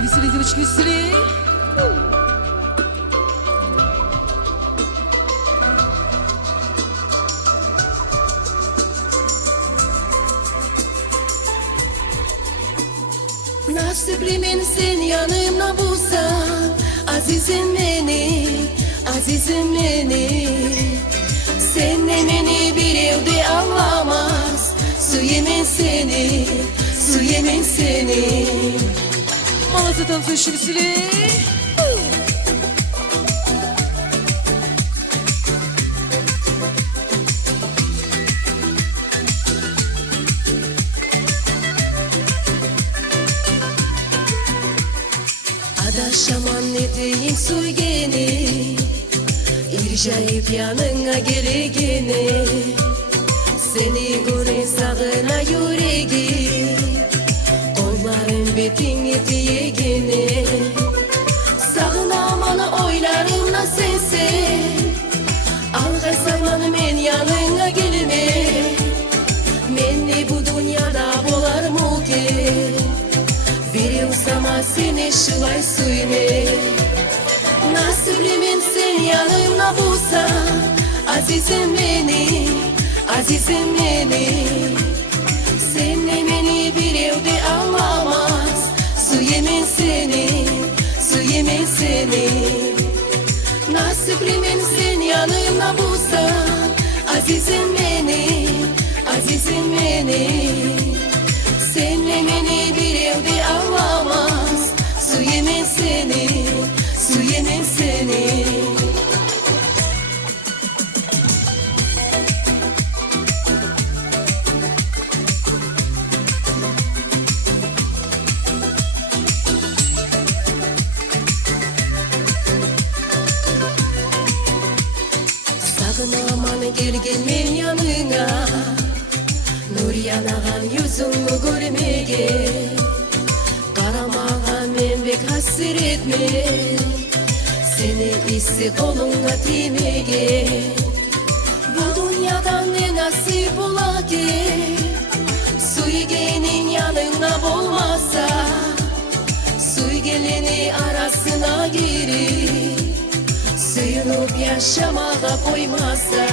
веселее, девочки, веселее. Nasibimin sen yanımda bulsan, azizim benim, azizim benim. Sen de beni bir evde anlamaz, su yemin seni, su yemin seni. Молодцы, танцующие, веселее. Adaşaman eteğim suygeni, irjayıp yanına gelegeni. Seni gören sağına yüreğim, kollarım betini diyegeni. Sağınamanı oylarımla sensin, algı saymanı men yanına gelme. Menni bu dünyada bolar mı ki? Veriyorsam seni şılay suyme. Nasibimin sen yanımda bulsan, azizim benim, azizim benim. Senle beni bir evde anlamaz, su yemin seni, su yemin seni. Nasibimin sen yanımda bulsan, azizim benim, azizim benim. Senle beni bir evde anlamaz, su yemin seni, su yemin seni. Sağınaman gelmen yanına, nur yanağan yüzünü görmege. Karamağan men bek hasretme, seni isi kolunga timege. Bu dünyadan ne nasip ola ki, Suygenin yanına olmazsa, Suygeleni arasına girip, suyunup yaşamaya koymazsa.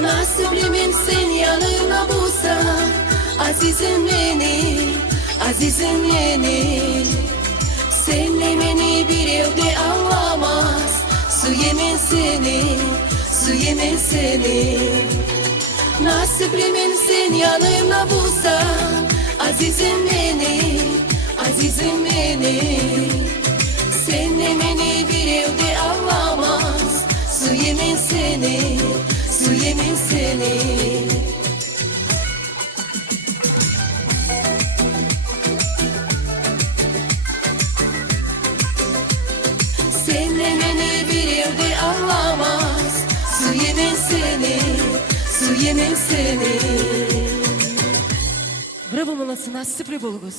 Nasibimin sen yanına bulsan, azizim benim, azizim benim. Senle beni bir evde anlamaz, su yemin seni, su yemin seni. Nasibimin sen yanına bulsan, azizim benim, azizim benim. Senle beni bir evde anlamaz, su yemin seni, su yemin seni. Senle beni bir evde anlamaz, su yemin seni, su yemin seni. Браво, молодцы, нас цифры болгус.